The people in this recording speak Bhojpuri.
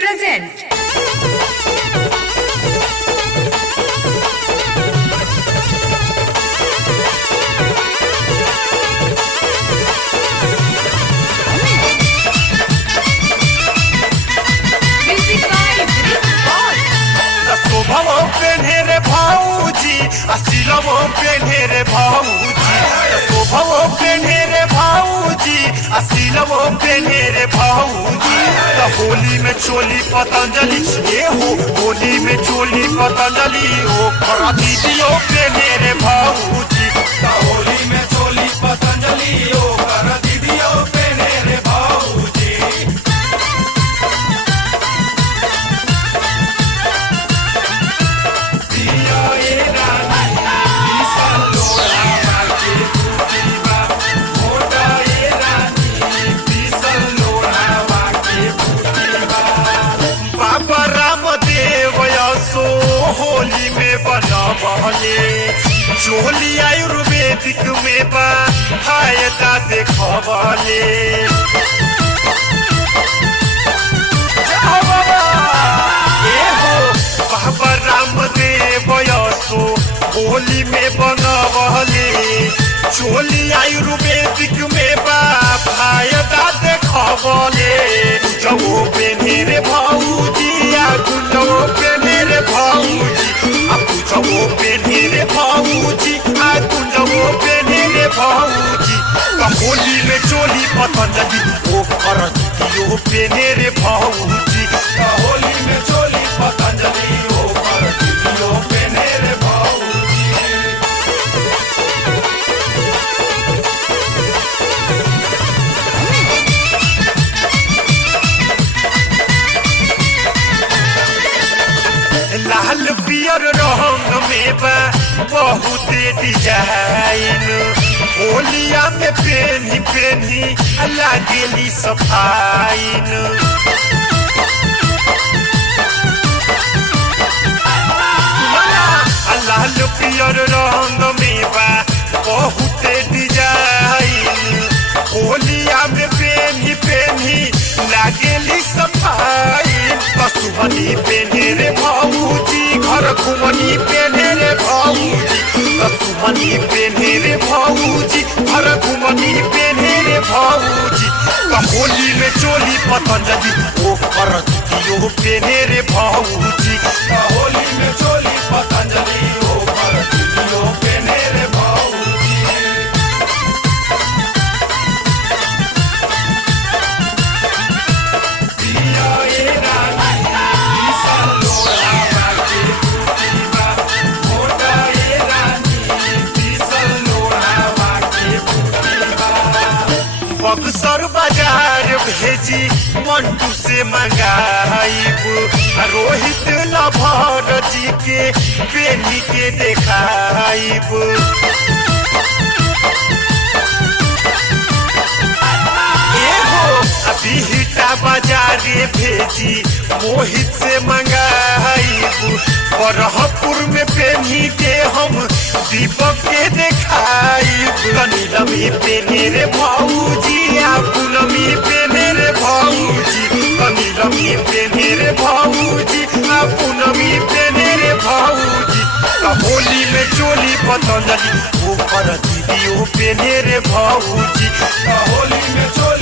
present. Music by Rick Paul. शोभवो पेन्हे रे भाऊजी असिलवो पेन्हे रे भाऊजी शोभवो पेन्हे रे भाऊजी असिलवो पेन्हे रे भाऊजी त होली में चोली पतंजलि ये हो होली में चोली पतंजलि हो कर दीदियो पेन्हे रे भाऊजी त होली में चोली पतंजलि हो कर दीदियो पेन्हे रे भाऊजी होली में बनवले चोली आयुर्वेदिक में बा फायदा देखवले बाबा रामदेव यसो होली में बनवले चोली आयुर्वेदिक में बा फायदा देखवले जब पेन्हे रे भाऊजी गुंजो पेन्हे रे भाऊजी जबो पेन्हे रे भाऊजी गुंजो पेन्हे रे भाऊजी होली में चोली पतंजलि ओ कर दियो पेन्हे रे भाऊजी होली में चोली पतंजलि ओ कर दियो पेन्हे रे भाऊजी लाल पियर रंग में बा बहुत डिजाइन होलिया में पेन्ही पेन्ही लागेली सफाइन लाल पियर रंग में बा बहुत डिजाइन होलिया में पेन्ही पेन्ही लागेली सफाइन कसुमनी पेन्हे रे भाऊजी घर घुमनी पेन्हे रे भाऊजी कसुमनी पेन्हे रे भाऊजी घर घुमनी पेन्हे रे भाऊजी होली में चोली पतंजलि ओ कर दियो पेन्हे रे भाऊजी होली में चोली पतंजलि ओ कर दियो पेन्हे रे भाऊजी बक्सर बाजार भेजी मंटू से मंगाइब रोहित लभर जी के पेनी के देखाइब बिहटा बाजारे भेजी मोहित से मंगाइब बरहपुर में पेनी के हम दीपक के देखाइब कनीलमी पेने रे भाऊजी पूनमी पेने रे भाऊजी कनीलमी पेने रे भाऊजी पूनमी पेने रे भाऊजी होली में चोली पतंजलि ओ कर दीदियो पेने रे भाऊजी होली में चोली